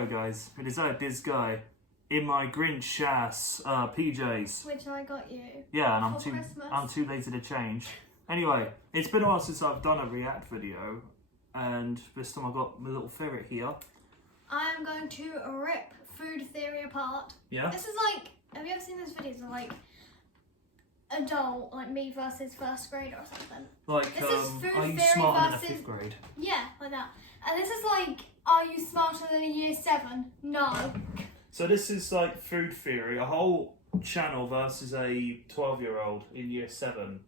Hello guys, it is this guy in my Grinch ass PJs. Which I got you. Yeah, and Christmas. I'm too lazy to change. Anyway, it's been a while since I've done a react video, and this time I got my little ferret here. I am going to rip food theory apart. Yeah. This is like, have you ever seen those videos of like adult, like me versus first grade or something? Like, this is food are you theory smart versus in a 5th grade? Yeah, like that. And this is like, are you smarter than a year 7? No. So this is like food theory, a whole channel versus a 12-year-old in year 7.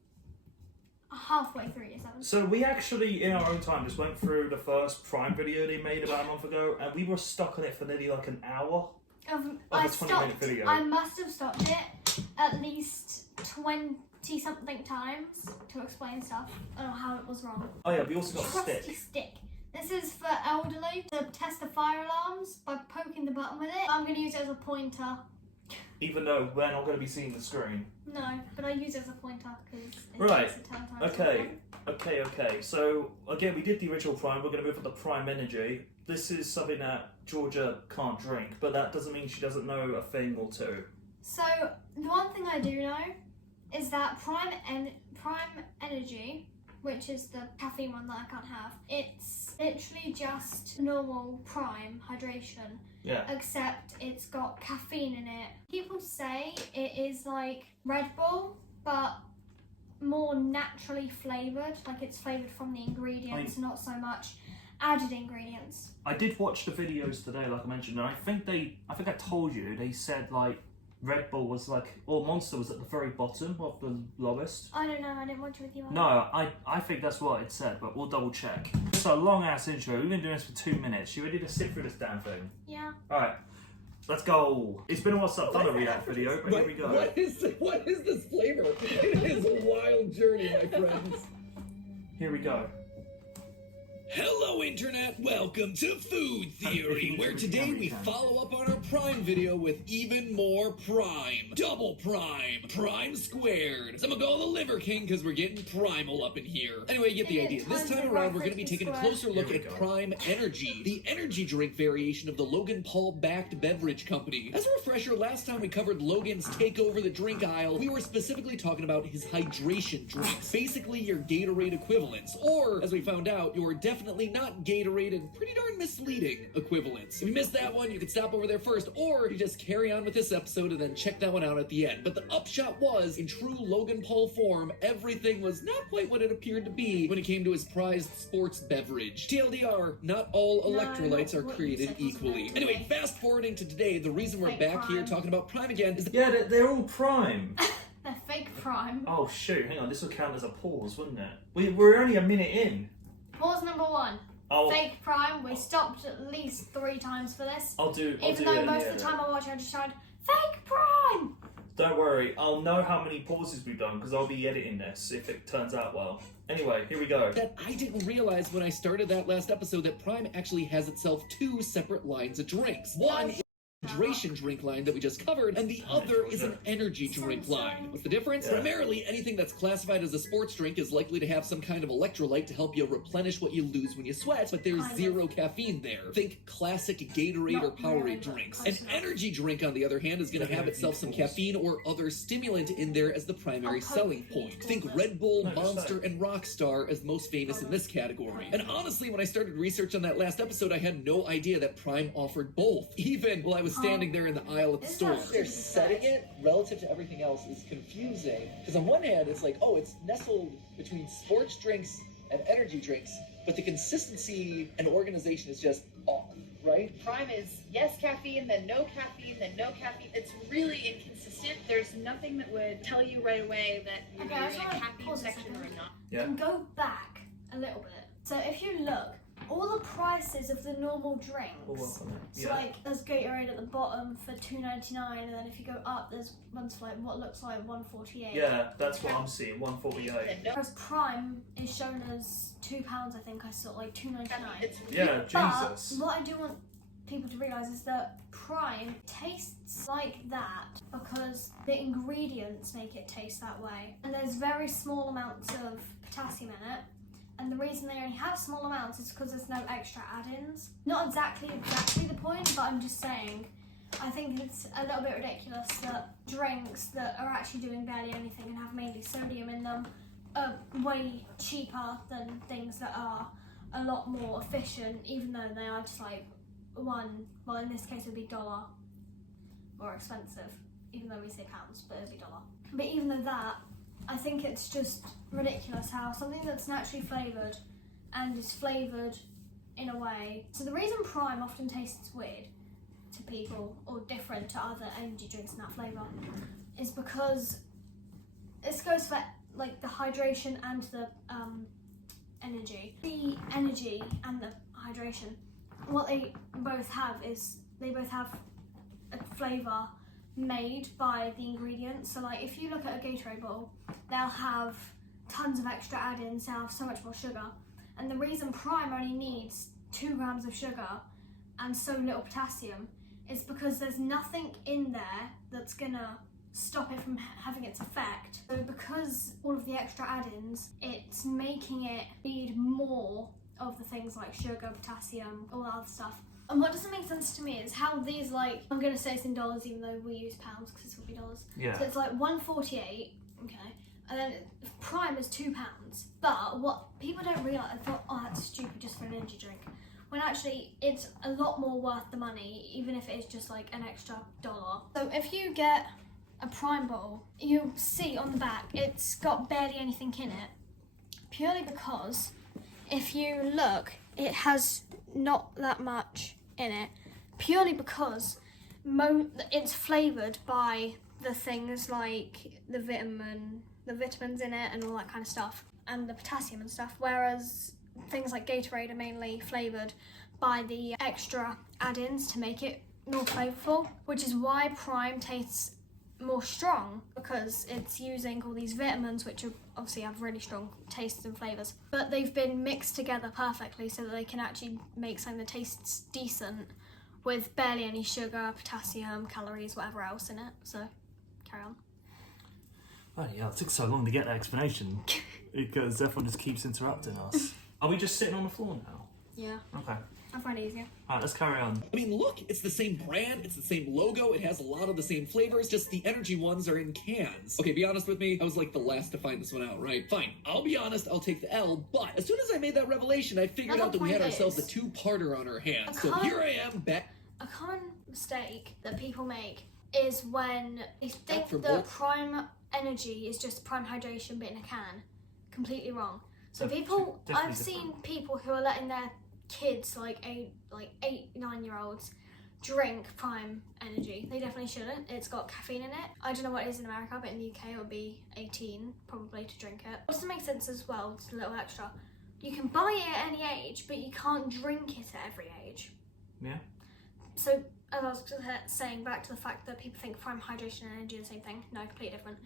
Halfway through year 7. So we actually, in our own time, just went through the first Prime video they made about a month ago, and we were stuck on it for nearly like an hour. I a 20-minute video. I must have stopped it at least 20-something times to explain stuff and how it was wrong. Oh yeah, we also got a Trusty stick. This is for elderly to test the fire alarms by poking the button with it. I'm going to use it as a pointer. Even though we're not going to be seeing the screen. No, but I use it as a pointer because it Right. takes a ton of time. Okay. So again, we did the original Prime. We're going to move on to Prime Energy. This is something that Georgia can't drink, but that doesn't mean she doesn't know a thing or two. So the one thing I do know is that Prime Energy, which is the caffeine one that I can't have, it's literally just normal Prime hydration. Yeah. Except it's got caffeine in it. People say it is like Red Bull, but more naturally flavoured. Like it's flavoured from the ingredients, not so much added ingredients. I did watch the videos today, like I mentioned, and I think I told you, they said like Red Bull was like, or Monster was at the very bottom of the lowest. I don't know, I didn't watch it with you on. No, I think that's what it said, but we'll double check. It's a long ass intro. We've been doing this for 2 minutes. You ready to sit through this damn thing? Yeah. Alright, let's go. It's been a while since I've done a react video, but here we go. What is this flavor? It is a wild journey, my friends. Here we go. Hello Internet, welcome to Food Theory, where today we follow up on our Prime video with even more Prime. Double Prime, Prime squared. So I'm gonna go the Liver King because we're getting primal up in here. Anyway, you get the idea. This time around, we're gonna be taking a closer look at Prime Energy, the energy drink variation of the Logan Paul-backed beverage company. As a refresher, last time we covered Logan's take over the drink aisle, we were specifically talking about his hydration drinks, basically your Gatorade equivalents, or, as we found out, your definitely not Gatorade and pretty darn misleading equivalents. If you missed that one, you could stop over there first, or you just carry on with this episode and then check that one out at the end. But the upshot was, in true Logan Paul form, everything was not quite what it appeared to be when it came to his prized sports beverage. TLDR, not all electrolytes are created equally. Anyway, fast forwarding to today, the reason we're back here talking about Prime again is Yeah, they're all Prime. They're fake Prime. Oh shoot, hang on, this would count as a pause, wouldn't it? We're only a minute in. Pause number 1. Oh. Fake Prime. We stopped at least 3 times for this. Even though most of the time I watch it, I just tried fake Prime. Don't worry, I'll know how many pauses we've done because I'll be editing this if it turns out well. Anyway, here we go. that I didn't realize when I started that last episode that Prime actually has itself 2 separate lines of drinks. One is a hydration drink line that we just covered, and the other is an energy drink line. What's the difference? Yeah. Primarily, anything that's classified as a sports drink is likely to have some kind of electrolyte to help you replenish what you lose when you sweat, but there's zero caffeine there. Think classic Gatorade or Powerade drinks. An energy drink, on the other hand, is going to have itself some caffeine or other stimulant in there as the primary selling point. Think Red Bull, Monster, and Rockstar as most famous in this category. And honestly, when I started research on that last episode, I had no idea that Prime offered both, even while I was standing there in the aisle at the store. They're setting it relative to everything else is confusing. Because on one hand, it's like, oh, it's nestled between sports drinks and energy drinks, but the consistency and organization is just off, right? Prime is yes caffeine, then no caffeine, then no caffeine. It's really inconsistent. There's nothing that would tell you right away that you're Okay, I in just a want to caffeine pause a section second. or not. Yeah. And go back a little bit. So if you look, all the prices of the normal drinks. So like there's Gatorade at the bottom for $2.99, and then if you go up, there's ones for like what looks like $1.48. Yeah, that's what I'm seeing, 148. Whereas Prime is shown as £2, I think I saw, like $2.99. It's Yeah, But Jesus. what I do want people to realise is that Prime tastes like that because the ingredients make it taste that way. And there's very small amounts of potassium in it, And the reason they only have small amounts is because there's no extra add-ins. Not exactly the point, but I'm just saying, I think it's a little bit ridiculous that drinks that are actually doing barely anything and have mainly sodium in them are way cheaper than things that are a lot more efficient, even though they are just like one, well in this case it would be $1 more expensive, even though we say pounds, but it would be $1. But even though that, I think it's just ridiculous how something that's naturally flavoured and is flavoured in a way. So the reason Prime often tastes weird to people or different to other energy drinks in that flavour is because this goes for like the hydration and the energy. The energy and the hydration, what they both have is they both have a flavour made by the ingredients. So like if you look at a Gatorade bottle, they'll have tons of extra add-ins, they'll have so much more sugar. And the reason Prime only needs 2 grams of sugar and so little potassium is because there's nothing in there that's gonna stop it from having its effect. So because all of the extra add-ins, it's making it need more of the things like sugar, potassium, all that other stuff. And what doesn't make sense to me is how these, like, I'm gonna say it's in dollars even though we use pounds because it's $40. Yeah. So it's like $1.48, okay, and then Prime is £2. But what people don't realise, I thought, oh, that's stupid just for an energy drink. When actually it's a lot more worth the money, even if it is just like an extra $1. So if you get a Prime bottle, you'll see on the back it's got barely anything in it, purely because if you look, it has not that much in it, purely because it's flavoured by the things like the vitamins in it and all that kind of stuff, and the potassium and stuff, whereas things like Gatorade are mainly flavoured by the extra add-ins to make it more flavourful, which is why Prime tastes more strong, because it's using all these vitamins which are obviously have really strong tastes and flavours, but they've been mixed together perfectly so that they can actually make something that tastes decent with barely any sugar, potassium, calories, whatever else in it. So carry on. Oh yeah, it took so long to get that explanation because everyone just keeps interrupting us. Are we just sitting on the floor now? Yeah, Okay. I find it easier. Alright, let's carry on. I mean, look, it's the same brand, it's the same logo, it has a lot of the same flavors, just the energy ones are in cans. Okay, be honest with me, I was like the last to find this one out, right? Fine, I'll be honest, I'll take the L, but as soon as I made that revelation, I figured Well, out the that we had point ourselves a is- two-parter on our hands. I So can't- here I am, back. A common mistake that people make is when they think for that both. Prime Energy is just Prime Hydration but in a can. Completely wrong. So Definitely people, I've different. seen people who are letting their kids, like 9-year-olds, drink Prime Energy. They definitely shouldn't. It's got caffeine in it. I don't know what it is in America, but in the UK it would be 18 probably to drink it. It doesn't make sense as well, it's a little extra. You can buy it at any age, but you can't drink it at every age. Yeah. So, as I was saying, back to the fact that people think Prime Hydration and Energy are the same thing. No, completely different.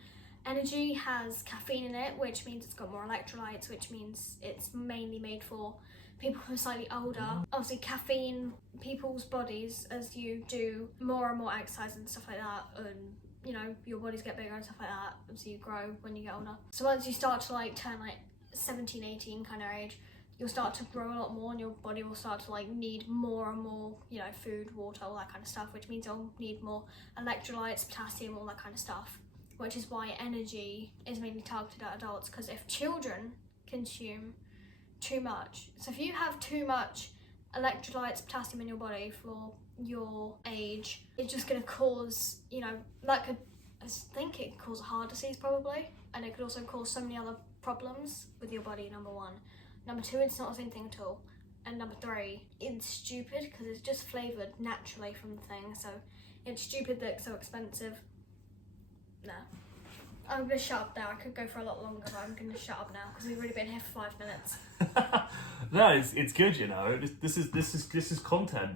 Energy has caffeine in it, which means it's got more electrolytes, which means it's mainly made for people who are slightly older. Obviously, caffeine, people's bodies, as you do more and more exercise and stuff like that, and you know, your bodies get bigger and stuff like that, as you grow when you get older. So once you start to like turn like 17, 18 kind of age, you'll start to grow a lot more and your body will start to like need more and more, you know, food, water, all that kind of stuff, which means you'll need more electrolytes, potassium, all that kind of stuff, which is why energy is mainly targeted at adults, because if children consume too much, so if you have too much electrolytes, potassium in your body for your age, it's just going to cause, you know, that could, I think it could cause a heart disease probably, and it could also cause so many other problems with your body, number one. Number two, it's not the same thing at all. And number three, it's stupid because it's just flavoured naturally from the thing, so it's stupid that it's so expensive. No. I'm going to shut up there. I could go for a lot longer, but I'm going to shut up now because we've already been here for 5 minutes. No, it's good, you know. This is content,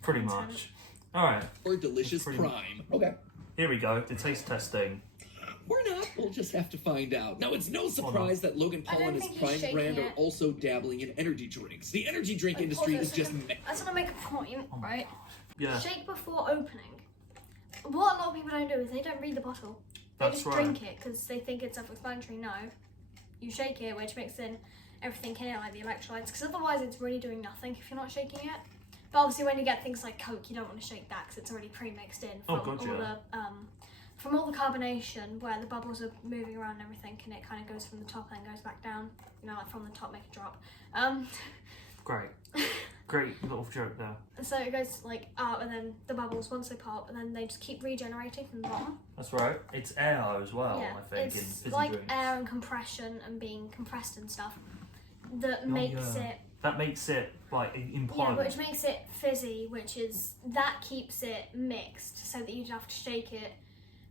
pretty much. All right, Or delicious Pretty- Prime. Okay. here we go. The taste testing. Or not, we'll just have to find out. Now, it's no surprise that Logan I Paul don't and his think he's Prime shaking brand are it. also dabbling in energy drinks. The energy drink Like, industry pause is it a just... second. I just want to make a point, right? Yeah, Shake before opening. What a lot of people don't do is they don't read the bottle. They that's just right. drink it because they think it's self-explanatory. No. You shake it, which mixes in everything in it, like the electrolytes, because otherwise it's really doing nothing if you're not shaking it. But obviously when you get things like Coke, you don't want to shake that because it's already pre-mixed in from all the carbonation where the bubbles are moving around and everything, and it kind of goes from the top and then goes back down, you know, like from the top make a drop. Great little joke there. So it goes like up, and then the bubbles, once they pop, and then they just keep regenerating from the bottom. That's right. It's air as well, Yeah, I think, in it's fizzy like drinks. air and compression and being compressed and stuff that makes it. That makes it like implode. Yeah, which makes it fizzy, that keeps it mixed so that you don't have to shake it.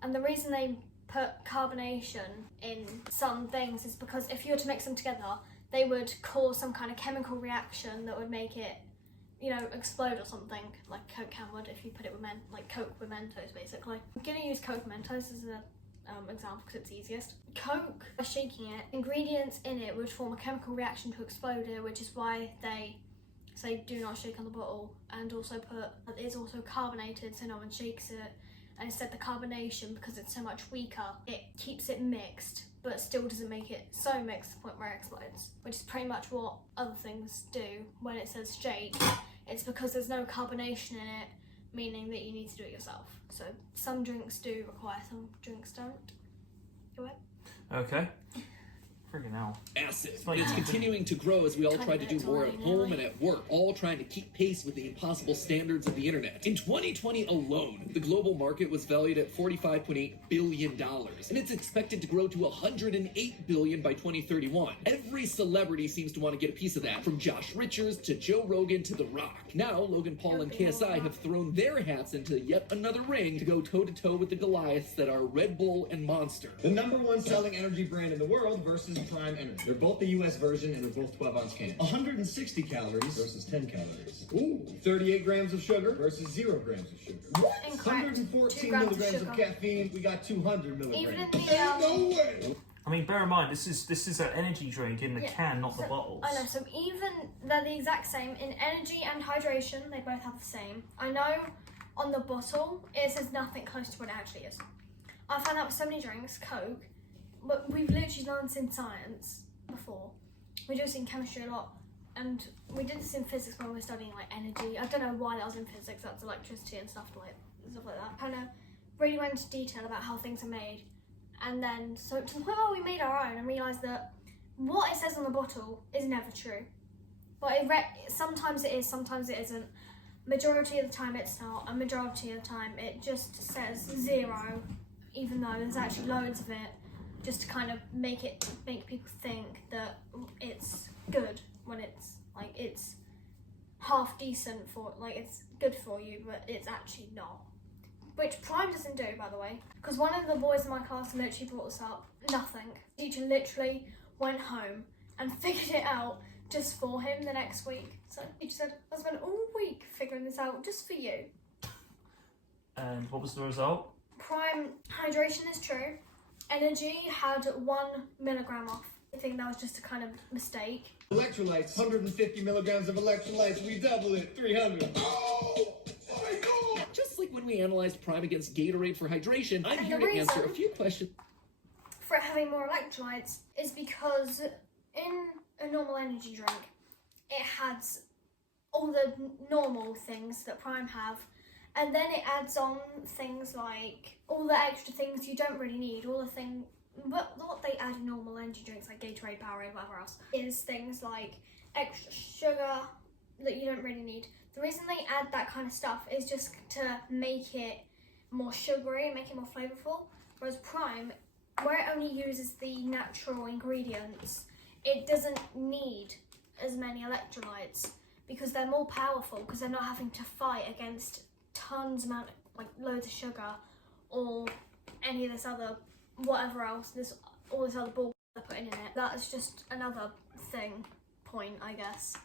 And the reason they put carbonation in some things is because if you were to mix them together, they would cause some kind of chemical reaction that would make it, you know, explode or something, like Coke can would if you put it with Coke with Mentos, basically. I'm gonna use Coke with Mentos as an example because it's easiest. Coke, by shaking it, ingredients in it would form a chemical reaction to explode it, which is why they say do not shake on the bottle, and also put it is also carbonated so no one shakes it. And instead the carbonation, because it's so much weaker, it keeps it mixed but still doesn't make it so mixed to the point where it explodes, which is pretty much what other things do. When it says shake, it's because there's no carbonation in it, meaning that you need to do it yourself. So some drinks do require, some drinks don't. Go ahead. Okay. Freaking hell. Acid. like It's continuing to grow as we all 20 try to do minutes more at already, home nearly. and at work, all trying to keep pace with the impossible standards of the internet. In 2020 alone, the global market was valued at $45.8 billion, and it's expected to grow to $108 billion by 2031. Every celebrity seems to want to get a piece of that, from Josh Richards to Joe Rogan to The Rock. Now, Logan Paul and KSI have thrown their hats into yet another ring to go toe-to-toe with the Goliaths that are Red Bull and Monster. The #1 selling energy brand in the world versus Prime Energy. They're both the US version and they're both 12-ounce cans. 160 calories versus 10 calories. Ooh. 38 grams of sugar versus 0 grams of sugar. What? Incorrect. 114 2 grams of milligrams of sugar. caffeine. We got 200 milligrams. Even in the No way. I mean, bear in mind, this is an energy drink in the can, not the bottles. I know, so even they're the exact same in energy and hydration, they both have the same. I know on the bottle it says nothing close to what it actually is. I found out with so many drinks, Coke, but we've literally done this in science before. We do this in chemistry a lot, and we did this in physics when we were studying like energy. I don't know why that was in physics, that's electricity and stuff like that. Kind of really went into detail about how things are made. And then, so to the point where we made our own and realised that what it says on the bottle is never true. But sometimes it is, sometimes it isn't. Majority of the time it's not, and majority of the time it just says 0, even though there's actually loads of it, just to kind of make people think that it's good when it's like it's half decent for, like it's good for you, but it's actually not. Which Prime doesn't do, by the way, because one of the boys in my class literally brought this up. Nothing. The teacher literally went home and figured it out just for him the next week. So he just said, I spent all week figuring this out just for you. And what was the result? Prime hydration is true. Energy had 1 milligram off. I think that was just a kind of mistake. Electrolytes, 150 milligrams of electrolytes. We double it, 300. Oh my God. Just like when we analyzed Prime against Gatorade for hydration, I'm And here the to answer a reason- few questions. For it having more electrolytes is because in a normal energy drink, it has all the normal things that Prime have, and then it adds on things like all the extra things you don't really need, all the things, but what they add in normal energy drinks like Gatorade, Powerade, whatever else, is things like extra sugar that you don't really need. The reason they add that kind of stuff is just to make it more sugary and make it more flavourful, whereas Prime, where it only uses the natural ingredients, it doesn't need as many electrolytes because they're more powerful, because they're not having to fight against tons amount, like loads of sugar or any of this other whatever else, this all this other bull they're putting in it. That is just another point, I guess.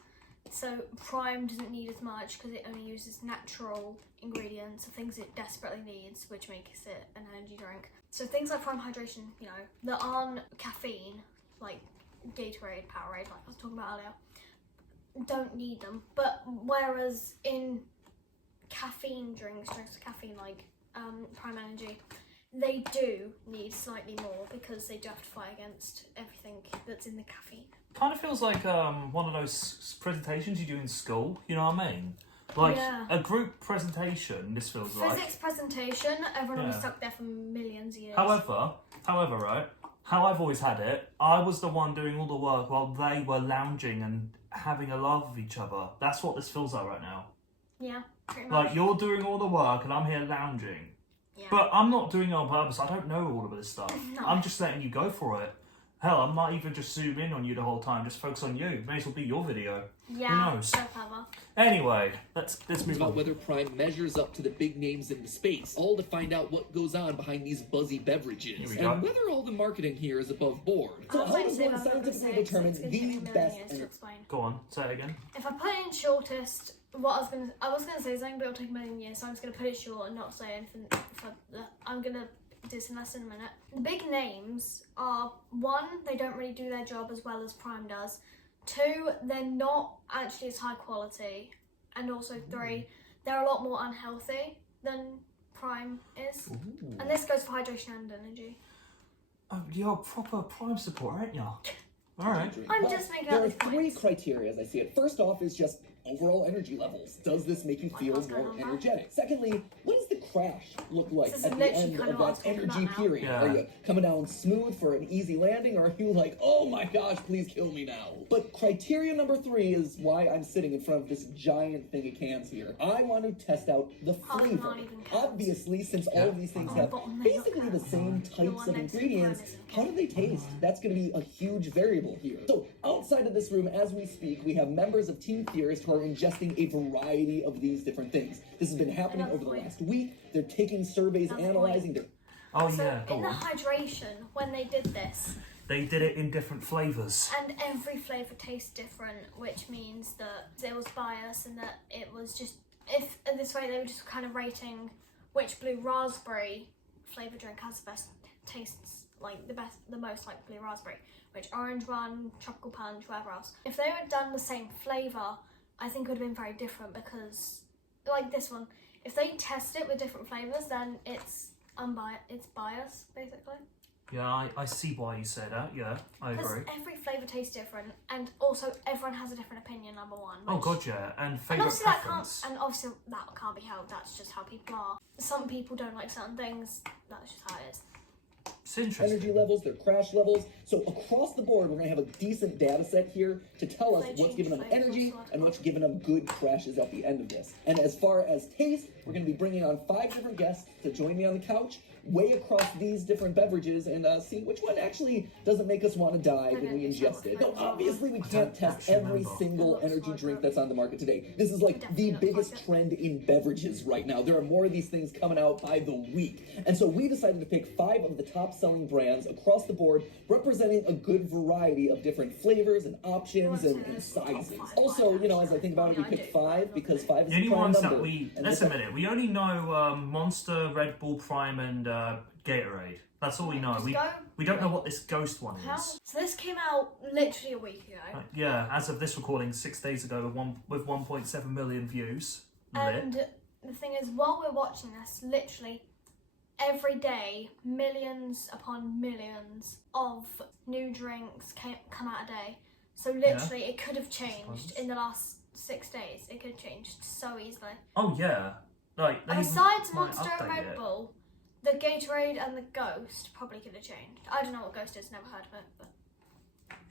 So Prime doesn't need as much because it only uses natural ingredients, the things it desperately needs, which makes it an energy drink. So things like Prime hydration, you know, that aren't caffeine, like Gatorade, Powerade, like I was talking about earlier, don't need them. But whereas in caffeine drinks with caffeine like Prime Energy, they do need slightly more because they do have to fight against everything that's in the caffeine. Kind of feels like one of those presentations you do in school. You know what I mean? Like a group presentation. This feels like physics presentation. Everyone was Yeah. stuck there for millions of years. However, right? How I've always had it, I was the one doing all the work while they were lounging and having a laugh with each other. That's what this feels like right now. Yeah, pretty much. Like, you're doing all the work and I'm here lounging. Yeah. But I'm not doing it on purpose. I don't know all of this stuff. No. I'm just letting you go for it. Hell, I might even just zoom in on you the whole time. Just focus on you. May as well be your video. Yeah, Who knows? so clever. Anyway, let's It's move about on. whether Prime measures up to the big names in the space, all to find out what goes on behind these buzzy beverages, Here we go. and whether all the marketing here is above board. So I'd how like to does say one I'm not gonna scientifically say it, 'cause determine it's gonna take me the a million best years to energy? explain. Go on, say it again. If I put it in shortest, what I was gonna say something, but it'll take a million years, so I'm just gonna put it short and not say anything. I'm gonna do some less in a minute. The big names are: one, they don't really do their job as well as Prime does. Two, they're not actually as high quality, and also three, they're a lot more unhealthy than Prime is. Ooh. And this goes for hydration and energy. Oh, you're a proper Prime support, aren't you? Alright. I'm Well, just making there out are these three points. criteria as I see it. First off is just overall energy levels. Does this make you feel What's going more on, Bob? energetic? Secondly, what does the crash look like This is at the literally end kind of of what I was that talking energy about now. period? Yeah. Are you coming down smooth for an easy landing, or are you like, oh my gosh, please kill me now? But criteria number 3 is why I'm sitting in front of this giant thing of cans here. I want to test out the Oh, they're flavor. not even cans. Obviously, since all of these things Oh, have but they're not basically the cans. same The types one of next to the ingredients, can isn't how do they taste? That's going to be a huge variable here. So outside of this room, as we speak, we have members of Team Theorist who are ingesting a variety of these different things. This has been happening Another over the point. last week. They're taking surveys, Another analyzing point. their Oh So yeah, go in the on. hydration, when they did this, They did it in different flavours. and every flavour tastes different, which means that it was biased and that it was just, if in this way they were just kind of rating which blue raspberry flavour drink has the best tastes, like the most like blue raspberry, which orange one, tropical punch, whatever else. If they had done the same flavour, I think it would have been very different, because like this one, if they test it with different flavours, then it's biased basically. Yeah, I see why you say that. Yeah, I Because agree. every flavour tastes different, and also everyone has a different opinion. Number one. Oh which- god, yeah, and And favourite obviously that preference. can't. And obviously that can't be helped. That's just how people are. Some people don't like certain things. That's just how it is. It's interesting. energy levels, their crash levels. So across the board, we're going to have a decent data set here to tell us They what's change giving them flavors energy also. and what's giving them good crashes at the end of this. And as far as taste, we're going to be bringing on 5 different guests to join me on the couch, weigh across these different beverages, and see which one actually doesn't make us want to die when we ingest it. Now, obviously, we can't test actually every remember. single It looks energy like drink it. that's on the market today. This is like Definitely the looks biggest like it. trend in beverages right now. There are more of these things coming out by the week. And so we decided to pick 5 of the top selling brands across the board, representing a good variety of different flavors and options and sizes. Also, you know, as I think about it, we picked 5 because 5 is The only a prime ones number. that we And let's this- admit it, we only know Monster, Red Bull, Prime, and Gatorade. That's all we know. Just We go- don't know what this ghost one How? is. So this came out literally a week ago, Yeah, as of this recording, 6 days ago, with 1.7 million views. Lit. and the thing is, while we're watching this, literally every day, millions upon millions of new drinks come out a day. So literally, it could have changed suppose. in the last 6 days. It could have changed so easily. Oh yeah, like they Besides might Monster and update Red it. Bull, the Gatorade and the Ghost probably could have changed. I don't know what Ghost is, never heard of it.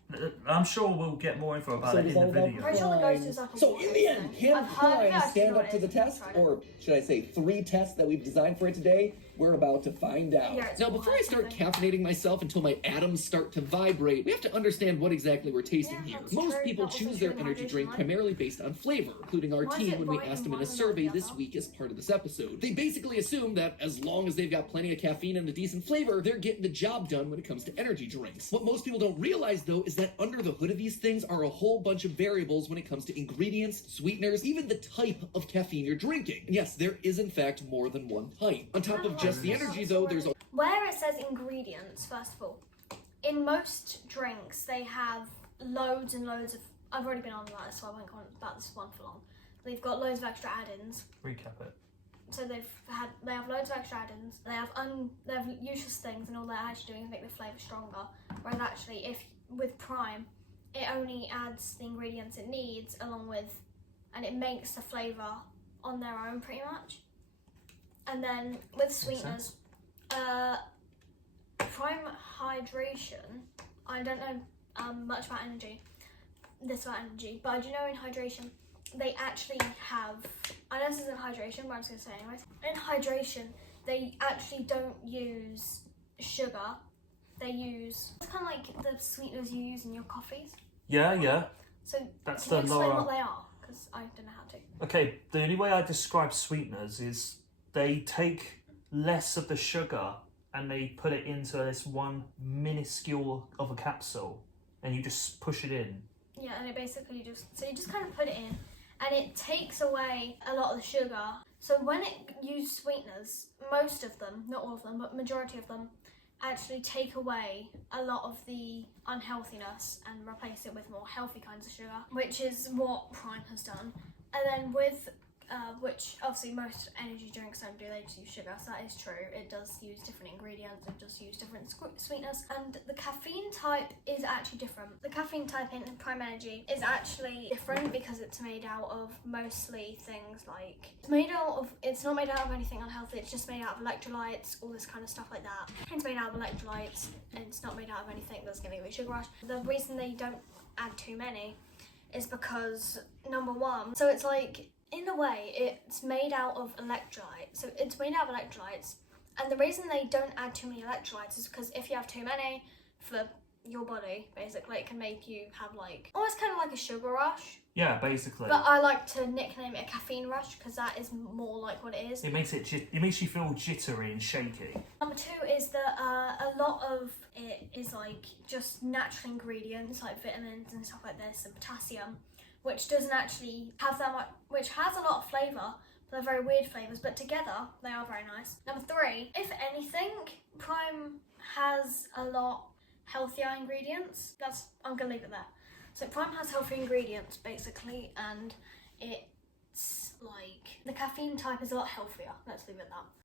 But I'm sure we'll get more info about So it it's in all the about video. Pretty sure the Ghost is like a So water in the end, thing. can I've heard of it, I Prime just stand don't know up to what the it is. test? I've tried it. Or should I say 3 tests that we've designed for it today? We're about to find out. Yeah, it's Now, before I wild, start think. caffeinating myself until my atoms start to vibrate, we have to understand what exactly we're tasting Yeah, here. that's Most true. people That also choose their true energy hydration, drink right? primarily based on flavor, including our Why is team it when we right asked in them in one a and survey not the this other? week as part of this episode. They basically assume that as long as they've got plenty of caffeine and a decent flavor, they're getting the job done when it comes to energy drinks. What most people don't realize, though, is that under the hood of these things are a whole bunch of variables when it comes to ingredients, sweeteners, even the type of caffeine you're drinking. And yes, there is in fact more than one type. On top of just the energy, though, there's a Where it says ingredients, first of all, in most drinks they have loads and loads of. I've already been on about this, so I won't go on about this one for long. They've got loads of extra add-ins. Recap it. So they have loads of extra add-ins. They have useless things, and all they're actually doing is make the flavour stronger. Whereas actually, if with Prime, it only adds the ingredients it needs along with, and it makes the flavour on their own pretty much. And then with sweeteners, Prime Hydration, I don't know much about energy, but I do know in hydration, they actually have, I know this isn't hydration, but I'm just going to say it anyways. In hydration, they actually don't use sugar. They use, it's kind of like the sweeteners you use in your coffees. Yeah. So That's can you the explain lower. what they are? Because I don't know how to. Okay, the only way I describe sweeteners is they take less of the sugar and they put it into this one minuscule of a capsule, and you just push it in. Yeah, and it basically you just kind of put it in, and it takes away a lot of the sugar. So when it uses sweeteners, most of them, not all of them, but majority of them, actually take away a lot of the unhealthiness and replace it with more healthy kinds of sugar, which is what Prime has done. And then with which obviously most energy drinks don't do, they just use sugar, so that is true. It does use different ingredients, it does use different sweeteners, and the caffeine type is actually different. The caffeine type in Prime Energy is actually different because it's made out of mostly things like, it's not made out of anything unhealthy, it's just made out of electrolytes, all this kind of stuff like that. It's made out of electrolytes, and it's not made out of anything that's going to give you a sugar rush. The reason they don't add too many is because, number one, so it's like, in a way, it's made out of electrolytes. So it's made out of electrolytes. And the reason they don't add too many electrolytes is because if you have too many for your body, basically, it can make you have like, almost kind of like a sugar rush. Yeah, basically. But I like to nickname it a caffeine rush because that is more like what it is. It makes you feel jittery and shaky. Number two is that a lot of it is like just natural ingredients like vitamins and stuff like this and potassium, which doesn't actually have that much, which has a lot of flavour, but they're very weird flavours, but together they are very nice. Number three, if anything, Prime has a lot healthier ingredients. I'm gonna leave it there. So Prime has healthy ingredients basically, and it's like, the caffeine type is a lot healthier, let's leave it at that.